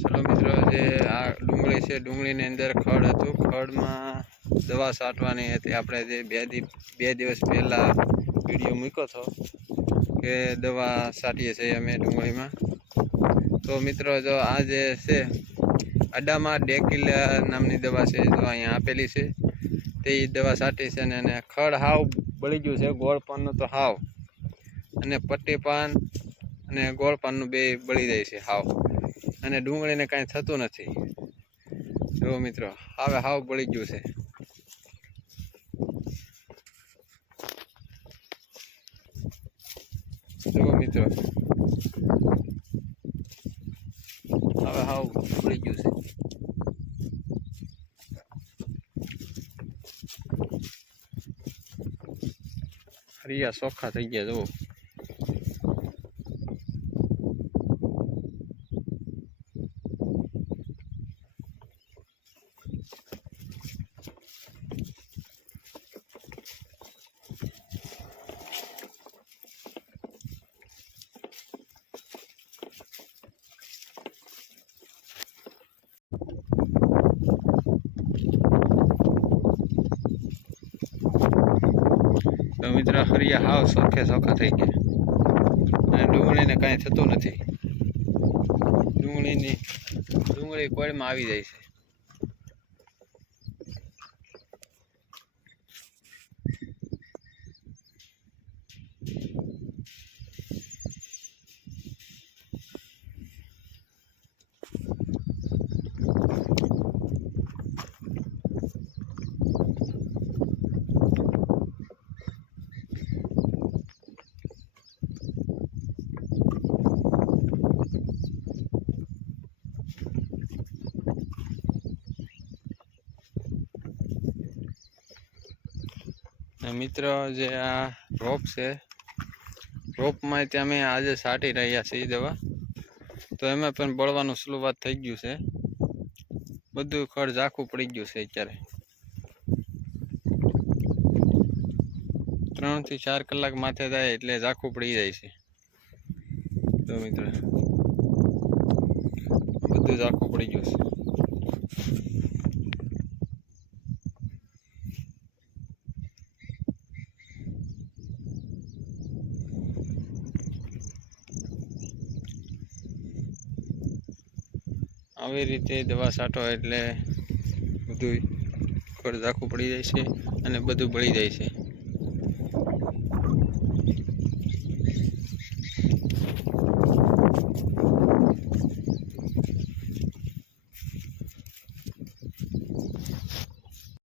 ચલો મિત્રો, જે આ ડુંગળી છે, ડુંગળીની અંદર ખડ હતું. ખડમાં દવા છાંટવાની હતી. આપણે જે બે બે દિવસ પહેલાં વીડિયો મૂક્યો હતો કે દવા છાંટીએ છીએ અમે ડુંગળીમાં. તો મિત્રો, જો આ જે છે, અડામાં ડેકિલા નામની દવા છે, જો અહીંયા આપેલી છે, તે દવા છાંટી છે અને ખડ હાવ બળી ગયું છે, ગોળપાનનું તો હાવ. અને પટ્ટી પાન અને ગોળપાનનું બે બળી જાય છે, હાવ. અને ડુંગળીને કાંઈ થતું નથી. જો મિત્રો, હવે હાવ પડી ગયું છે. જુઓ મિત્રો, હવે હાવ પડી ગયું છે. હરિયા ચોખ્ખા થઈ ગયા, જુઓ. તો મિત્ર, હરિયા હાવ સોખે સોખા થઈ ગયા. અને ડુંગળીને કાંઈ થતું નથી. ડુંગળીની, ડુંગળી કોળમાં આવી જાય છે. મિત્ર જે આ રોપ છે, રોપમાં ત્યાં અમે આજે છાંટી રહ્યા છીએ દવા. તો એમાં પણ બળવાનું શરૂઆત થઈ ગયું છે. બધું ખડ ઝાખું પડી ગયું છે અત્યારે. ત્રણથી ચાર કલાક માથે થાય એટલે ઝાખું પડી જાય છે. તો મિત્ર, બધું ઝાખું પડી ગયું છે. આવી રીતે દવા છાંટો એટલે બધું ખડ ઝાખું પડી જાય છે અને બધું બળી જાય છે.